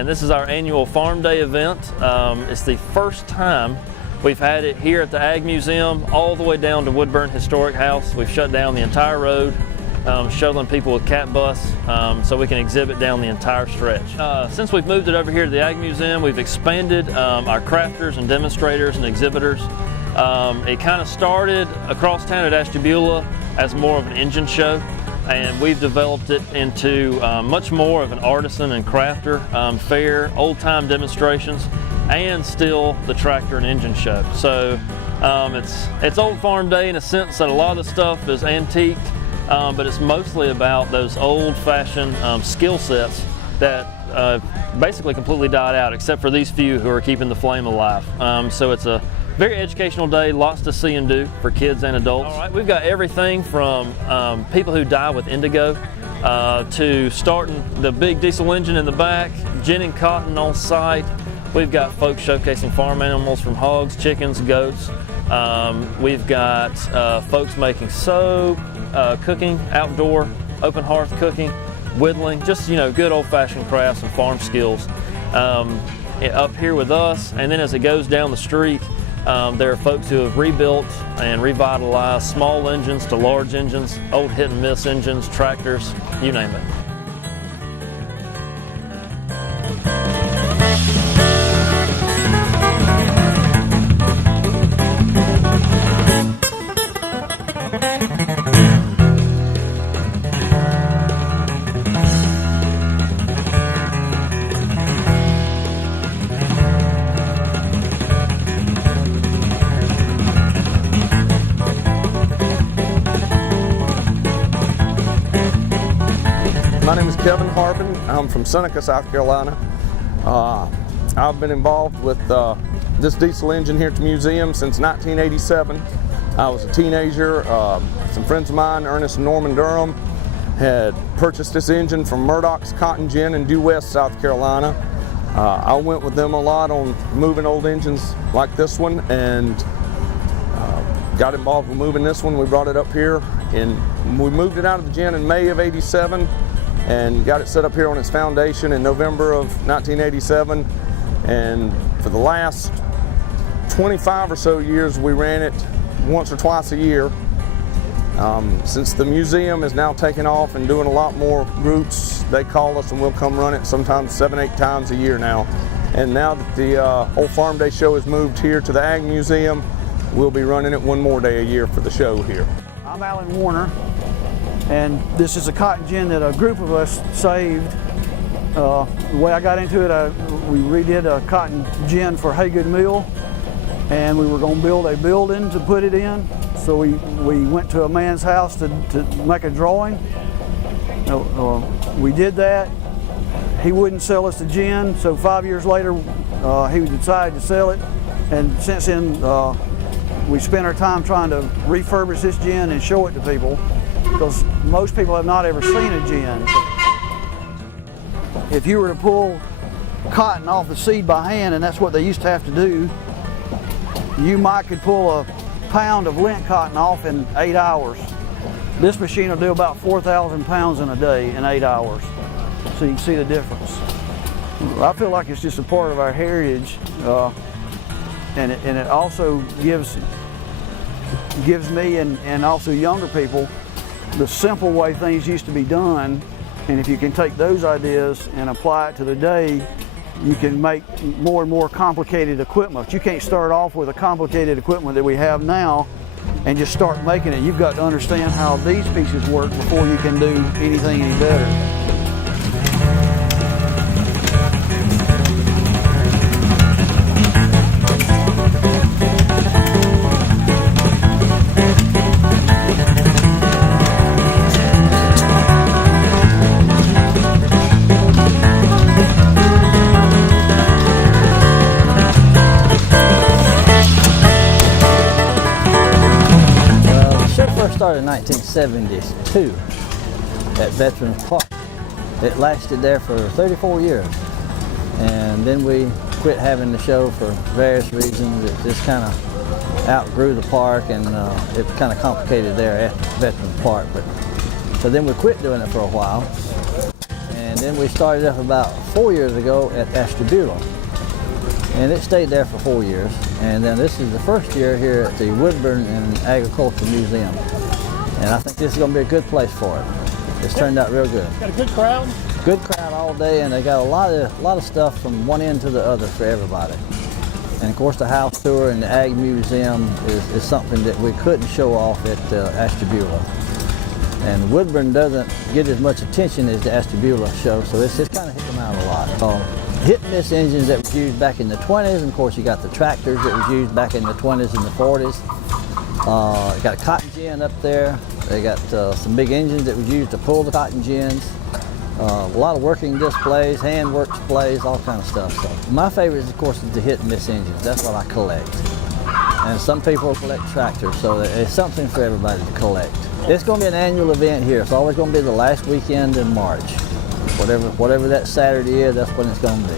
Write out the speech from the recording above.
and this is our annual Farm Day event. It's the first time we've had it here at the Ag Museum all the way down to Woodburn Historic House. We've shut down the entire road, shuttling people with cat bus so we can exhibit down the entire stretch. Since we've moved it over here to the Ag Museum, we've expanded our crafters and demonstrators and exhibitors. It kind of started across town at Ashtabula as more of an engine show, and we've developed it into much more of an artisan and crafter fair, old-time demonstrations, and still the tractor and engine show. So it's Old Farm Day in a sense that a lot of the stuff is antiqued, but it's mostly about those old-fashioned skill sets that basically completely died out, except for these few who are keeping the flame alive. So it's a very educational day, lots to see and do for kids and adults. All right, we've got everything from people who die with indigo to starting the big diesel engine in the back, ginning cotton on site. We've got folks showcasing farm animals from hogs, chickens, goats. We've got folks making soap, cooking, outdoor, open hearth cooking, whittling, just good old-fashioned crafts and farm skills up here with us. And then as it goes down the street, there are folks who have rebuilt and revitalized small engines to large engines, old hit and miss engines, tractors, you name it. My name is Harbin. I'm from Seneca, South Carolina. I've been involved with this diesel engine here at the museum since 1987. I was a teenager. Some friends of mine, Ernest and Norman Durham, had purchased this engine from Murdoch's Cotton Gin in Due West, South Carolina. I went with them a lot on moving old engines like this one, and got involved with moving this one. We brought it up here, and we moved it out of the gin in May of '87. And got it set up here on its foundation in November of 1987. And for the last 25 or so years, we ran it once or twice a year. Since the museum is now taking off and doing a lot more groups, they call us and we'll come run it sometimes 7-8 times a year now. And now that the Old Farm Day show has moved here to the Ag Museum, we'll be running it one more day a year for the show here. I'm Alan Warner. And this is a cotton gin that a group of us saved. The way I got into it, we redid a cotton gin for Haygood Mill, and we were going to build a building to put it in. So we went to a man's house to make a drawing. We did that. He wouldn't sell us the gin, so 5 years later he decided to sell it. And since then we spent our time trying to refurbish this gin and show it to people, because most people have not ever seen a gin. If you were to pull cotton off the seed by hand, and that's what they used to have to do, you could pull a pound of lint cotton off in 8 hours. This machine will do about 4,000 pounds in a day in 8 hours. So you can see the difference. I feel like it's just a part of our heritage, and it also gives me and also younger people the simple way things used to be done. And if you can take those ideas and apply it to the day, you can make more and more complicated equipment. You can't start off with a complicated equipment that we have now and just start making it. You've got to understand how these pieces work before you can do anything any better. Started in 1972 at Veterans Park. It lasted there for 34 years, and then we quit having the show for various reasons. It just kind of outgrew the park, and it was kind of complicated there at Veterans Park. But so then we quit doing it for a while, And then we started up about 4 years ago at Ashtabula. And it stayed there for 4 years. And then this is the first year here at the Woodburn and Agriculture Museum. And I think this is going to be a good place for it. It's turned out real good. Got a good crowd? Good crowd all day, and they got a lot of stuff from one end to the other for everybody. And of course the house tour and the Ag Museum is something that we couldn't show off at Ashtabula. And Woodburn doesn't get as much attention as the Ashtabula show, so it's kind of hit them out a lot. Hit and miss engines that was used back in the 20s, and of course you got the tractors that was used back in the 20s and the 40s. Got a cotton gin up there. They got some big engines that was used to pull the cotton gins. A lot of working displays, handwork displays, all kind of stuff. So my favorite, of course, is the hit and miss engines. That's what I collect. And some people collect tractors, so it's something for everybody to collect. It's going to be an annual event here. It's always going to be the last weekend in March. Whatever that Saturday is, that's when it's going to be.